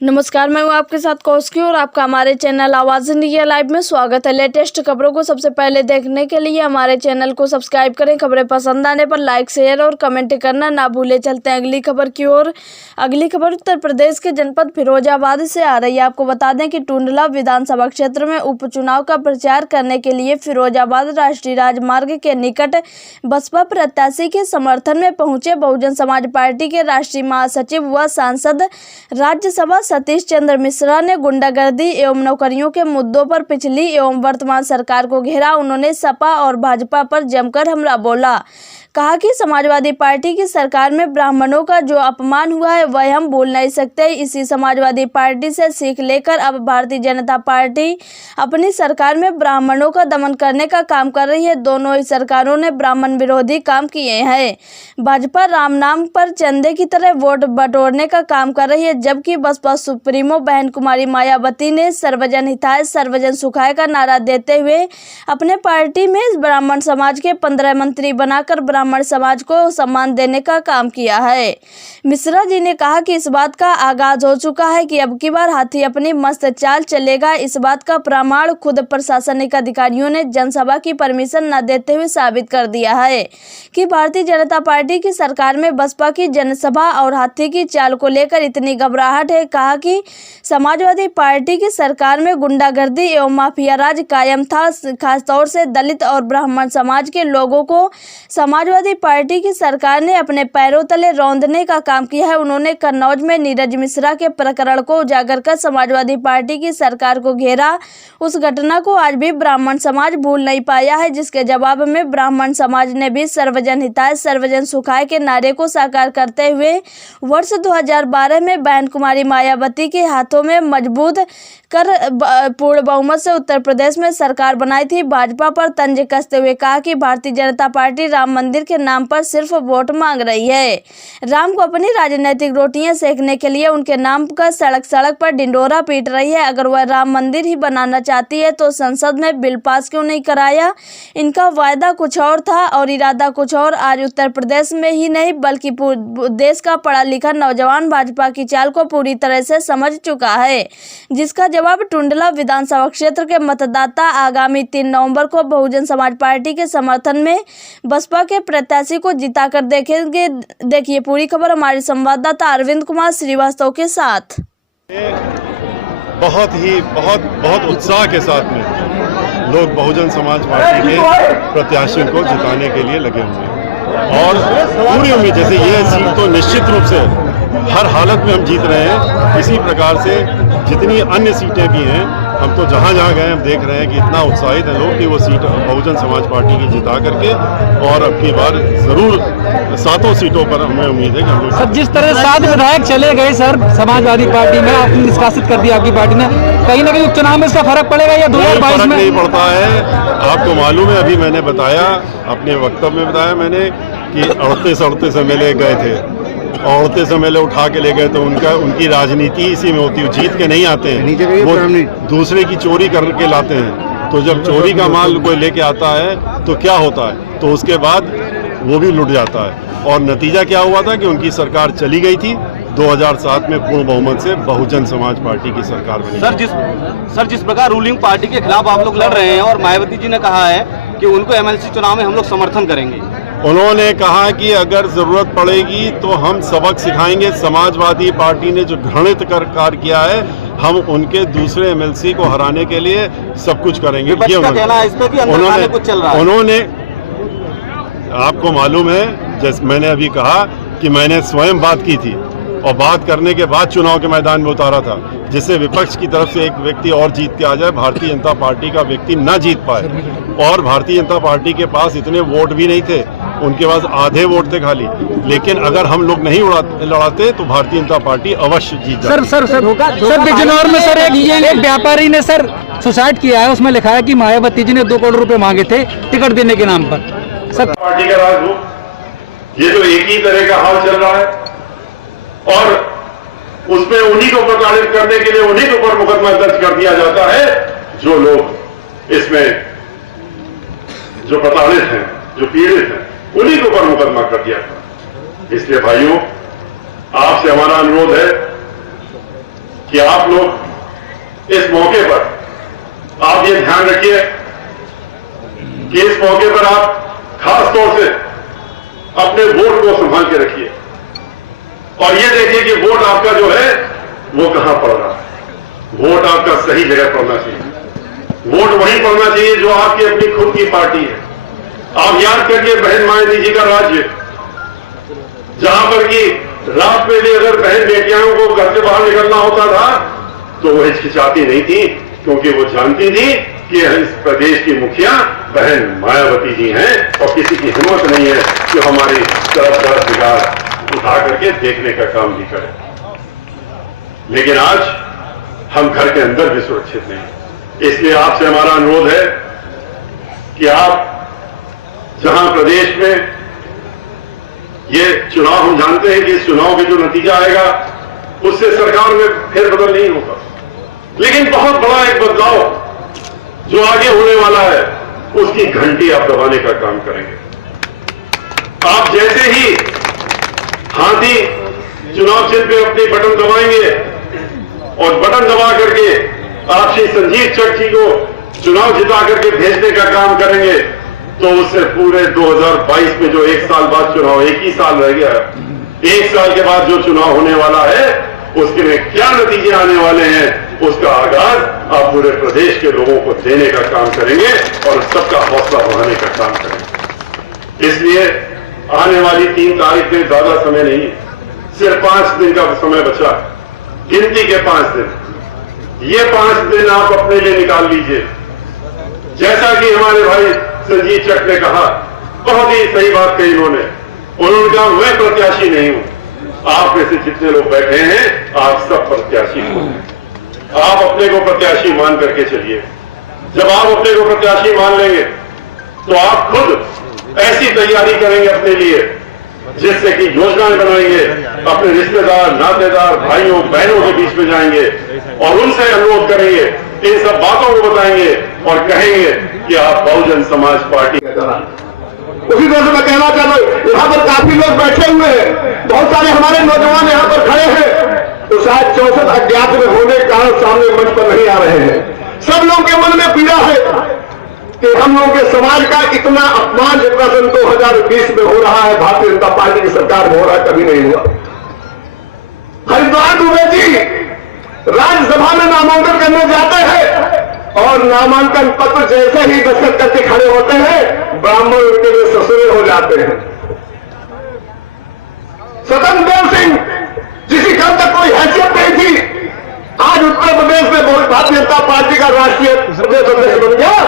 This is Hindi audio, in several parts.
नमस्कार, मैं हूं आपके साथ कौशकी और आपका हमारे चैनल आवाज़ इंडिया लाइव में स्वागत है। लेटेस्ट खबरों को सबसे पहले देखने के लिए हमारे चैनल को सब्सक्राइब करें। खबरें पसंद आने पर लाइक, शेयर और कमेंट करना ना भूलें। चलते हैं अगली खबर की ओर। अगली खबर उत्तर प्रदेश के जनपद फिरोजाबाद से आ रही है। आपको बता दें कि टुंडला विधानसभा क्षेत्र में उपचुनाव का प्रचार करने के लिए फिरोजाबाद राष्ट्रीय राजमार्ग के निकट बसपा प्रत्याशी के समर्थन में पहुंचे बहुजन समाज पार्टी के राष्ट्रीय महासचिव व सांसद राज्यसभा सतीश चंद्र मिश्रा ने गुंडागर्दी एवं नौकरियों के मुद्दों पर पिछली एवं वर्तमान सरकार को घेरा। उन्होंने सपा और भाजपा पर जमकर हमला बोला। कहा कि समाजवादी पार्टी की सरकार में ब्राह्मणों का जो अपमान हुआ है वह हम भूल नहीं सकते। इसी समाजवादी पार्टी से सीख लेकर अब भारतीय जनता पार्टी अपनी सरकार में ब्राह्मणों का दमन करने का काम कर रही है। दोनों ही सरकारों ने ब्राह्मण विरोधी काम किए हैं। भाजपा राम नाम पर चंदे की तरह वोट बटोरने का काम कर रही है, जबकि बसपा सुप्रीमो बहन कुमारी मायावती ने सर्वजन हिताय सर्वजन सुखाय का नारा देते हुए अपने पार्टी में ब्राह्मण समाज के 15 मंत्री बनाकर ब्राह्मण समाज को सम्मान देने का काम किया है। मिश्रा जी ने कहा कि इस बात का आगाज हो चुका है कि अब की बार हाथी अपनी मस्त चाल चलेगा। इस बात का प्रमाण खुद प्रशासनिक अधिकारियों ने जनसभा की परमिशन न देते हुए साबित कर दिया है कि भारतीय जनता पार्टी की सरकार में बसपा की जनसभा और हाथी की चाल को लेकर इतनी घबराहट है। कहा कि समाजवादी पार्टी की सरकार में गुंडागर्दी एवं माफिया राज कायम था। खासतौर से दलित और ब्राह्मण समाज के लोगों को समाजवादी पार्टी की सरकार ने अपने पैरों तले रौंदने का काम किया है। उन्होंने कन्नौज में नीरज मिश्रा के प्रकरण को उजागर कर समाजवादी पार्टी की सरकार को घेरा। उस घटना को आज भी ब्राह्मण समाज भूल नहीं पाया है, जिसके जवाब में ब्राह्मण समाज ने भी सर्वजन हिताय सर्वजन सुखाय के नारे को साकार करते हुए वर्ष 2012 में बहन कुमारी मायावती के हाथों में मजबूत कर पूर्ण बहुमत से उत्तर प्रदेश में सरकार बनाई थी। भाजपा पर तंज कसते हुए कहा कि भारतीय जनता पार्टी राम मंदिर के नाम पर सिर्फ वोट मांग रही है। राम को अपनी राजनीतिक रोटियां सेकने के लिए उनके नाम का सड़क सड़क पर ढिंढोरा पीट रही है। अगर वह राम मंदिर ही बनाना चाहती है तो संसद में बिल पास क्यों नहीं कराया? इनका वायदा कुछ और था और इरादा कुछ और। आज उत्तर प्रदेश में ही नहीं बल्कि देश का पढ़ा लिखा नौजवान भाजपा की चाल को पूरी तरह से समझ चुका है, जिसका जवाब टुंडला विधानसभा क्षेत्र के मतदाता आगामी 3 नवंबर को बहुजन समाज पार्टी के समर्थन में बसपा के प्रत्याशी को जिताकर देखेंगे। देखिए पूरी खबर हमारे संवाददाता अरविंद कुमार श्रीवास्तव के साथ। बहुत उत्साह के साथ में लोग बहुजन समाज पार्टी के प्रत्याशियों को जिताने के लिए लगे हुए हैं और पूरी उम्मीद, जैसे ये सीट तो निश्चित रूप से हर हालत में हम जीत रहे हैं, इसी प्रकार से जितनी अन्य सीटें भी हैं, हम तो जहाँ गए हम देख रहे हैं कि इतना उत्साहित है लोग कि वो सीट बहुजन समाज पार्टी की जिता करके और अब की बार जरूर 7 सीटों पर हमें उम्मीद है कि हम लोग। सर, जिस तरह 7 विधायक चले गए सर समाजवादी पार्टी में, आपने निष्कासित कर दिया आपकी पार्टी ने, कहीं ना कहीं उपचुनाव में इसका फर्क पड़ेगा या 2022 में? नहीं पड़ता है। आपको मालूम है, अभी मैंने बताया, अपने वक्तव्य में बताया मैंने कि 38 MLA गए थे और 38 MLA उठा के ले गए, तो उनकी राजनीति इसी में होती है। जीत के नहीं आते हैं, वो दूसरे की चोरी करके लाते हैं। तो जब चोरी का माल कोई लेके आता है तो क्या होता है, तो उसके बाद वो भी लुट जाता है। और नतीजा क्या हुआ था कि उनकी सरकार चली गई थी। 2007 में पूर्ण बहुमत से बहुजन समाज पार्टी की सरकार बनी। सर, जिस प्रकार रूलिंग पार्टी के खिलाफ आप लोग लड़ रहे हैं और मायावती जी ने कहा है कि उनको MLC चुनाव में हम लोग समर्थन करेंगे। उन्होंने कहा कि अगर जरूरत पड़ेगी तो हम सबक सिखाएंगे। समाजवादी पार्टी ने जो घृणित कार्य किया है, हम उनके दूसरे MLC को हराने के लिए सब कुछ करेंगे। ये उन्होंने आपको मालूम है, जैसे मैंने अभी कहा कि मैंने स्वयं बात की थी और बात करने के बाद चुनाव के मैदान में उतारा था, जिससे विपक्ष की तरफ से एक व्यक्ति और जीत के आ जाए, भारतीय जनता पार्टी का व्यक्ति ना जीत पाए। और भारतीय जनता पार्टी के पास इतने वोट भी नहीं थे, उनके पास आधे वोट थे खाली। लेकिन अगर हम लोग नहीं लड़ाते तो भारतीय जनता पार्टी अवश्य जीत जाती। सर बिजनौर में सर एक व्यापारी ने सर सुसाइड किया है, उसमें लिखा है कि मायावती जी ने 2 करोड़ रुपए मांगे थे टिकट देने के नाम पर। सर पार्टी का राज हो, ये जो एक ही तरह का हाल चल रहा है और उसमें उन्हीं को प्रताड़ित करने के लिए उन्हीं के ऊपर मुकदमा दर्ज कर दिया जाता है जो लोग इसमें जो प्रताड़ित हैं, जो पीड़ित हैं, उन्हीं के ऊपर मुकदमा कर दिया था। इसलिए भाइयों, आपसे हमारा अनुरोध है कि आप लोग इस मौके पर आप ये ध्यान रखिए कि इस मौके पर आप खास तौर से अपने वोट को संभाल के रखिए और ये देखिए कि वोट आपका जो है वो कहां पड़ रहा है। वोट आपका सही जगह पड़ना चाहिए। वोट वहीं पड़ना चाहिए जो आपकी अपनी खुद की पार्टी है। आप याद करिए बहन मायावती जी का राज्य, जहां पर कि रात में भी अगर बहन बेटियों को घर से बाहर निकलना होता था तो वो हिचकिचाती नहीं थी, क्योंकि वो जानती थी कि इस प्रदेश की मुखिया बहन मायावती जी हैं और किसी की हिम्मत नहीं है कि हमारी तरफ बिगाड़ उठा करके देखने का काम भी करे। लेकिन आज हम घर के अंदर भी सुरक्षित नहीं। इसलिए आपसे हमारा अनुरोध है कि आप जहां प्रदेश में ये चुनाव, हम जानते हैं कि इस चुनाव के जो नतीजा आएगा उससे सरकार में फेरबदल नहीं होगा, लेकिन बहुत बड़ा एक बदलाव जो आगे होने वाला है उसकी घंटी आप दबाने का काम करेंगे। आप जैसे ही हाथी चुनाव चिन्ह पे अपनी बटन दबाएंगे और बटन दबा करके आप श्री संजीव चक जी को चुनाव जिता करके भेजने का काम करेंगे, तो उससे पूरे 2022 में जो एक साल बाद चुनाव, एक ही साल रह गया है, एक साल के बाद जो चुनाव होने वाला है उसके में क्या नतीजे आने वाले हैं उसका आगाज आप पूरे प्रदेश के लोगों को देने का काम करेंगे और सबका हौसला बढ़ाने का काम करेंगे। इसलिए आने वाली 3 तारीख में ज्यादा समय नहीं, सिर्फ 5 दिन का समय बचा, गिनती के 5 दिन। ये 5 दिन आप अपने लिए निकाल लीजिए। जैसा कि हमारे भाई संजीव चक ने कहा, बहुत ही सही बात कही उन्होंने कहा मैं प्रत्याशी नहीं हूं। आप में से जितने लोग बैठे हैं आप सब प्रत्याशी हैं। आप अपने को प्रत्याशी मान करके चलिए। जब आप अपने को प्रत्याशी मान लेंगे तो आप खुद ऐसी तैयारी करेंगे अपने लिए जिससे कि योजनाएं बनाएंगे, अपने रिश्तेदार, नातेदार, भाइयों बहनों के बीच में जाएंगे और उनसे अनुरोध करेंगे, इन सब बातों को बताएंगे और कहेंगे कि आप बहुजन समाज पार्टी का करा। उसी तरह से मैं कहना चाहता हूं, यहाँ पर काफी लोग बैठे हुए हैं, बहुत सारे हमारे नौजवान यहाँ पर खड़े हैं, तो शायद 64 अज्ञात में होने के कारण सामने मंच पर नहीं आ रहे हैं। सब लोगों के मन में पीड़ा है कि हम लोगों के समाज का इतना अपमान जितना सन 2020 में हो रहा है, भारतीय जनता पार्टी की सरकार में हो रहा है, कभी नहीं हुआ। हरिद्वार दुबे जी राज्यसभा में नामांकन करने जाते हैं और नामांकन पत्र जैसे ही दस्तखत करके खड़े होते हैं, ब्राह्मण उनके लिए ससुरे हो जाते हैं। स्वतंत्र देव सिंह, जिसकी कल तक कोई हैसियत नहीं थी, आज उत्तर प्रदेश में भारतीय जनता पार्टी का राष्ट्रीय प्रदेश अध्यक्ष बन गया,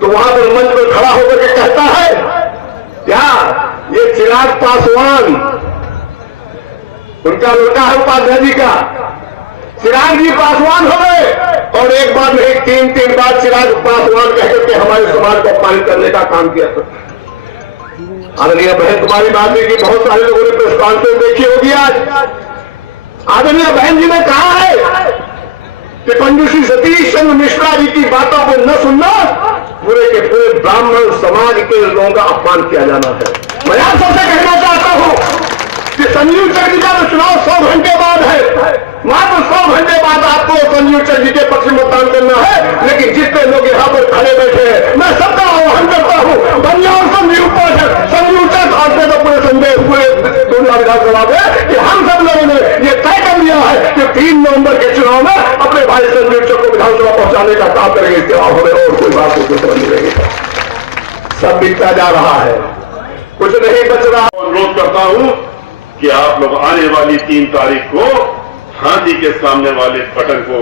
तो वहां पर मंच पर खड़ा होकर के कहता है क्या ये चिराग पासवान, उनका लड़का है उपाध्याय जी का, चिराग जी पासवान हो गए और एक बार नहीं 3 बार चिराग पासवान कहकर के हमारे समाज को अपमानित करने का काम किया था। आदरणीय बहन कुमारी माधवी की बहुत सारे लोगों ने प्रेस कॉन्फ्रेंस देखी होगी आज। आदरणीय बहन जी ने कहा है कि पंडित श्री सतीश चंद्र मिश्रा जी की बातों को न सुनना पूरे के पूरे ब्राह्मण समाज के लोगों का अपमान किया जाना है। मैं आप सबसे कहना चाहता हूं कि संजीव चक जी का चुनाव 100 घंटे बाद है, मात्र 100 घंटे बाद आपको संजीव चक जी के पक्ष में मतदान करना है। लेकिन जितने लोग यहाँ पर खड़े बैठे हैं, मैं सबका आह्वान करता हूँ, पंजाब संजीव चक आज से तो पूरे संदेश पूरे दुनिया विधानसभा में कि हम सब लोगों ने ये तय कर लिया है कि 3 नवंबर के चुनाव में अपने भाई संजीव चक को विधानसभा पहुंचाने का काम करेंगे। इसके अलावा हमें और कोई बात को समझ नहीं रहेगी। सब बीतता जा रहा है, कुछ नहीं बच रहा। अनुरोध करता हूं कि आप लोग आने वाली 3 तारीख को हाथी के सामने वाले बटन को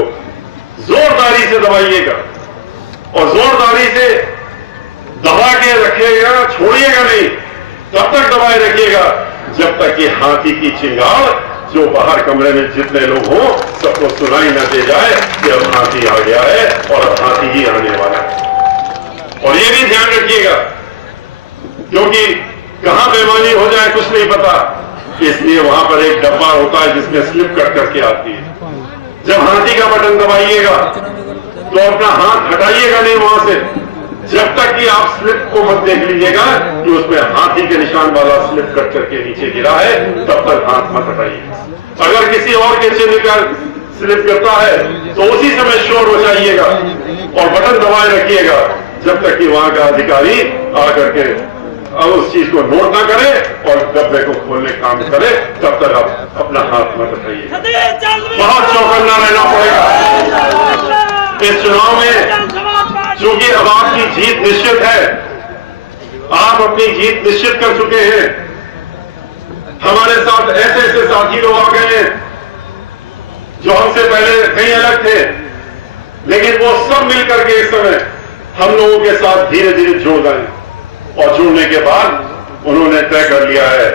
जोरदारी से दबाइएगा और जोरदारी से दबा के रखिएगा, छोड़िएगा नहीं, तब तक दबाए रखिएगा जब तक कि हाथी की चिंगार जो बाहर कमरे में जितने लोग हों सबको सुनाई न दे जाए कि अब हाथी आ गया है और अब हाथी ही आने वाला है। और ये भी ध्यान रखिएगा क्योंकि कहां बेईमानी हो जाए कुछ नहीं पता, इसलिए वहां पर एक डब्बा होता है जिसमें स्लिप कट करके आती है। जब हाथी का बटन दबाइएगा तो अपना हाथ हटाइएगा नहीं वहां से जब तक कि आप स्लिप को मत देख लीजिएगा कि उसमें हाथी के निशान वाला स्लिप कट करके नीचे गिरा है, तब तक हाथ मत हटाइए। अगर किसी और के चिन्ह का स्लिप करता है तो उसी समय शोर मचाइएगा और बटन दबाए रखिएगा जब तक कि वहां का अधिकारी आकर के अब उस चीज को नोट ना करे और डब्बे को खोलने का काम करे, तब तक आप अपना हाथ मत उठाइए। बहुत चौकन्ना रहना पड़ेगा इस चुनाव में, क्योंकि अब आपकी जीत निश्चित है। आप अपनी जीत निश्चित कर चुके हैं। हमारे साथ ऐसे ऐसे साथी लोग आ गए हैं जो हमसे पहले कहीं अलग थे, लेकिन वो सब मिलकर के इस समय हम लोगों के साथ धीरे धीरे जुड़ गए और जुड़ने के बाद उन्होंने तय कर लिया है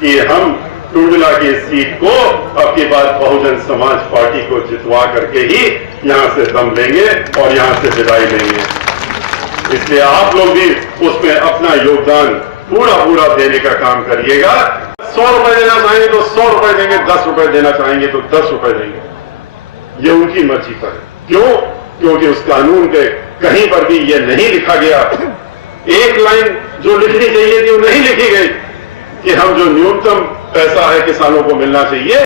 कि हम टुंडला की सीट को अब की बात बहुजन समाज पार्टी को जितवा करके ही यहां से दम लेंगे और यहां से विदाई लेंगे। इसलिए आप लोग भी उसमें अपना योगदान पूरा देने का काम करिएगा। 100 रुपए देना चाहेंगे तो 100 रुपए देंगे, 10 रुपए देना चाहेंगे तो 10 रुपए देंगे, ये उनकी मर्जी पर है। क्यों? क्योंकि उस कानून के कहीं पर भी ये नहीं लिखा गया, एक लाइन जो लिखनी चाहिए थी वो नहीं लिखी गई कि हम जो न्यूनतम पैसा है किसानों को मिलना चाहिए।